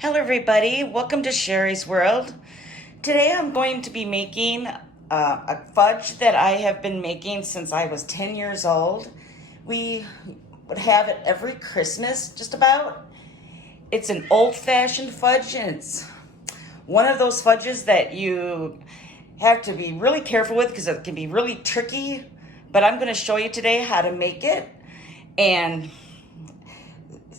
Hello everybody, welcome to Sherry's World. Today I'm going to be making a fudge that I have been making since I was 10 years old. We would have it every Christmas, just about. It's an old-fashioned fudge, and it's one of those fudges that you have to be really careful with because it can be really tricky. But I'm going to show you today how to make it and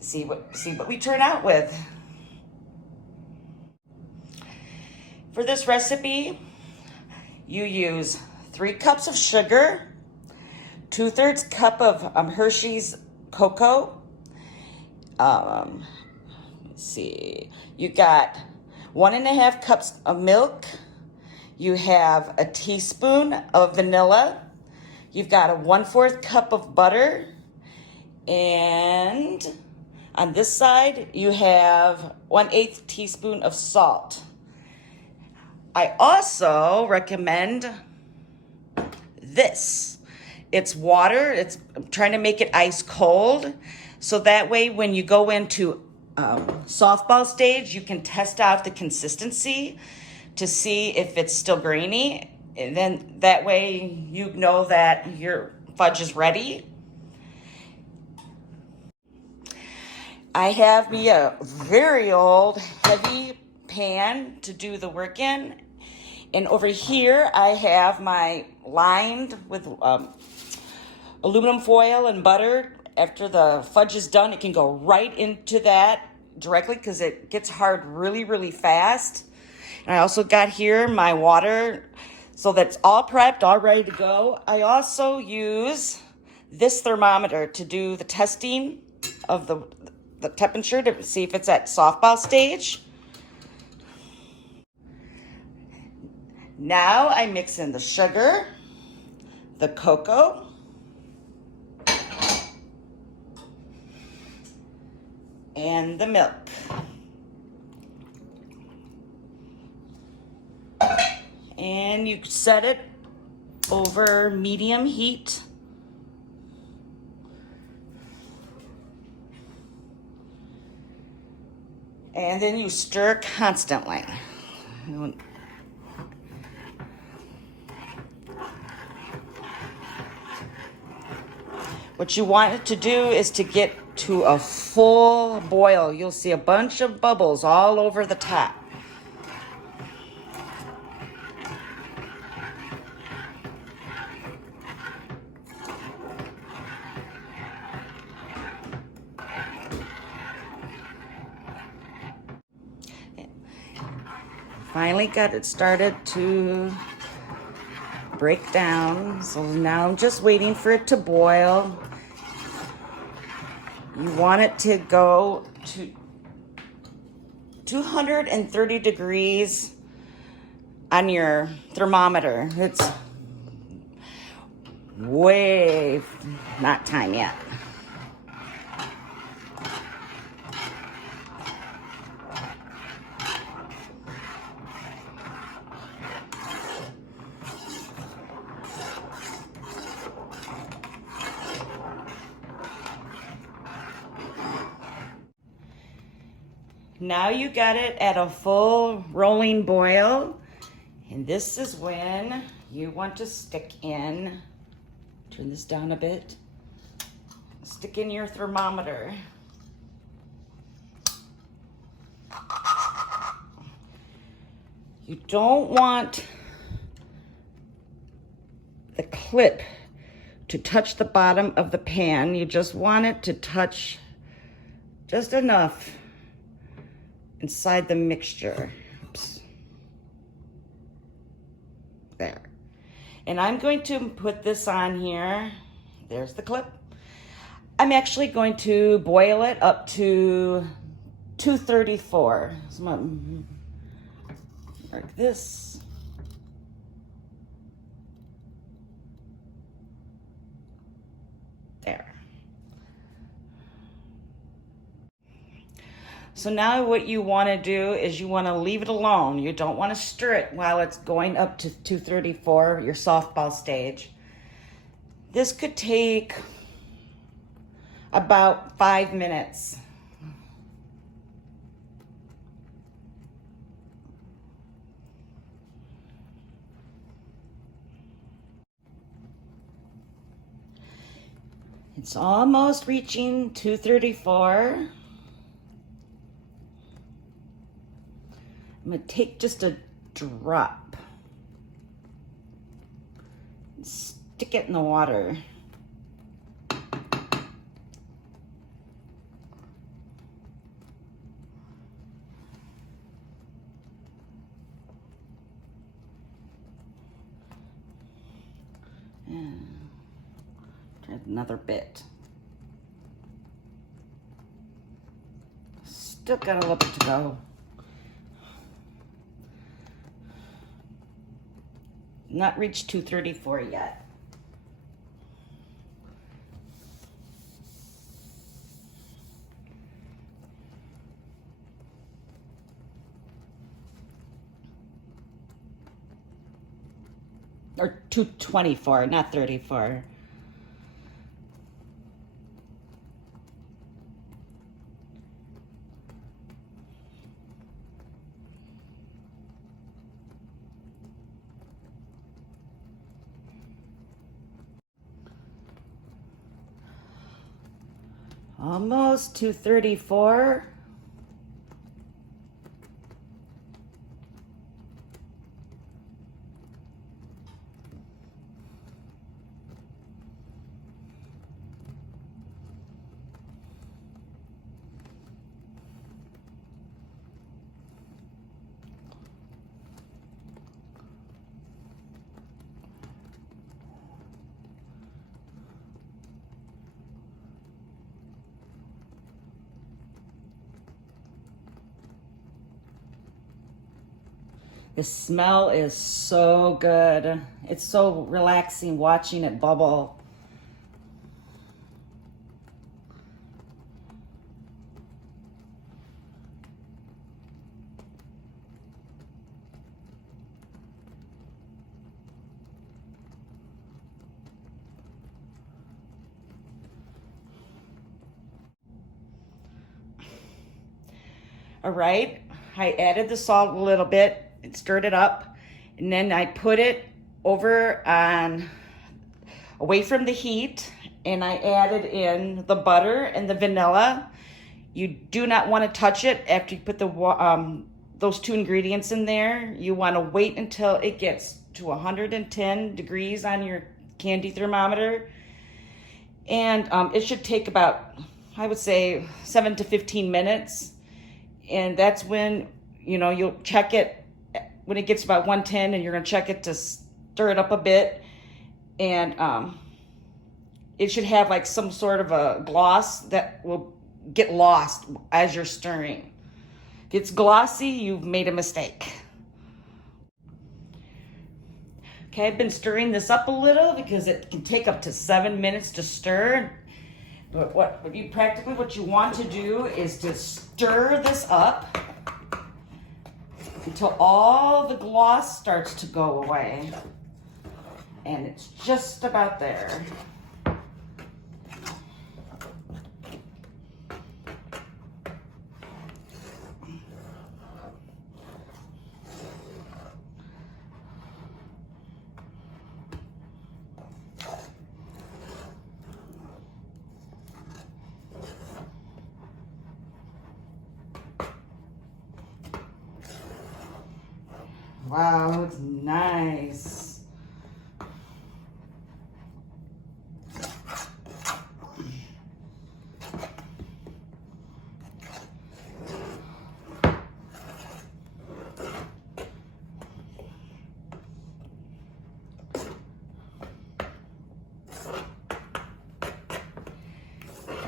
see what we turn out with. For this recipe, you use 3 cups of sugar, 2/3 cup of Hershey's cocoa. Let's see, you got 1.5 cups of milk. You have a teaspoon of vanilla. You've got a 1/4 cup of butter. And on this side, you have 1/8 teaspoon of salt. I also recommend this. It's water. I'm trying to make it ice cold. So that way when you go into softball stage, you can test out the consistency to see if it's still grainy. And then that way you know that your fudge is ready. I have me a very old, heavy pan to do the work in. And over here, I have my lined with aluminum foil and butter. After the fudge is done, it can go right into that directly because it gets hard really, really fast. And I also got here my water, so that's all prepped, all ready to go. I also use this thermometer to do the testing of the temperature to see if it's at softball stage. Now I mix in the sugar, the cocoa, and the milk. And you set it over medium heat. And then you stir constantly. What you want it to do is to get to a full boil. You'll see a bunch of bubbles all over the top. Finally got it started to break down. So now I'm just waiting for it to boil. You want it to go to 230 degrees on your thermometer. It's way not time yet. Now you got it at a full rolling boil, and this is when you want to stick in, turn this down a bit, stick in your thermometer. You don't want the clip to touch the bottom of the pan. You just want it to touch just enough inside the mixture. Oops. There. And I'm going to put this on here. There's the clip. I'm actually going to boil it up to 234. So I'm going to mark this. There. So now what you want to do is you want to leave it alone. You don't want to stir it while it's going up to 234, your softball stage. This could take about 5 minutes. It's almost reaching 234. I'm gonna take just a drop, stick it in the water. And try another bit. Still got a little bit to go. Not reached 234 yet. Or 224, not 34. Almost 234. The smell is so good. It's so relaxing watching it bubble. All right, I added the salt a little bit and stirred it up, and then I put it over on away from the heat, and I added in the butter and the vanilla. You do not want to touch it after you put the those two ingredients in there. You want to wait until it gets to 110 degrees on your candy thermometer, and it should take about, I would say, 7 to 15 minutes. And that's when, you know, you'll check it when it gets about 110, and you're going to check it to stir it up a bit. And it should have like some sort of a gloss that will get lost as you're stirring. If it's glossy, you've made a mistake. Okay, I've been stirring this up a little because it can take up to 7 minutes to stir. But what you want to do is to stir this up until all the gloss starts to go away. And it's just about there. Wow, it's nice.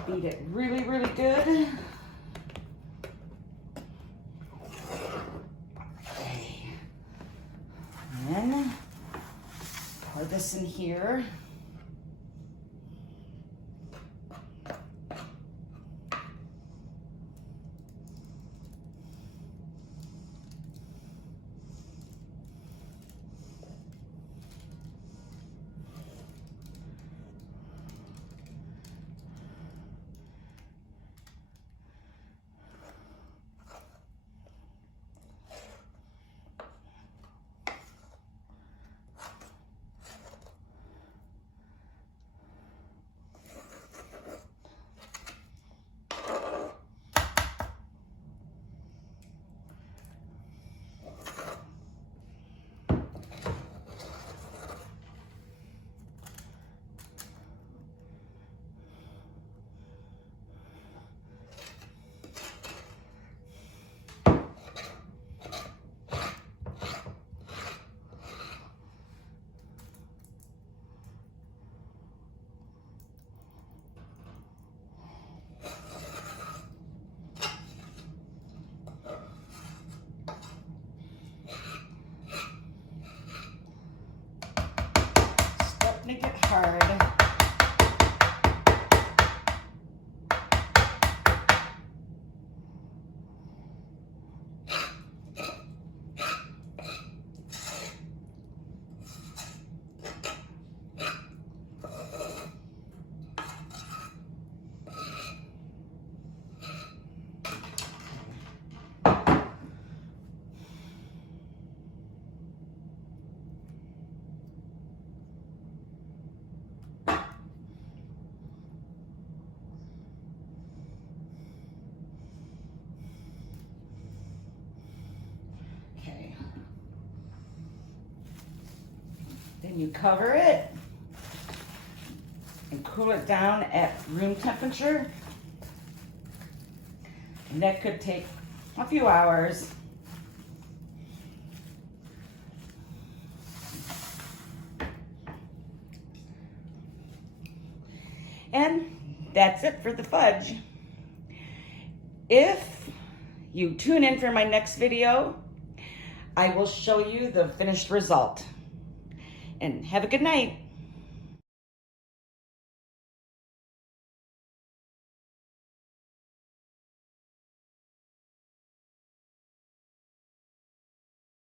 Beat it really, really good. Then pour this in here. hard. Then you cover it and cool it down at room temperature. And that could take a few hours. And that's it for the fudge. If you tune in for my next video, I will show you the finished result. And have a good night.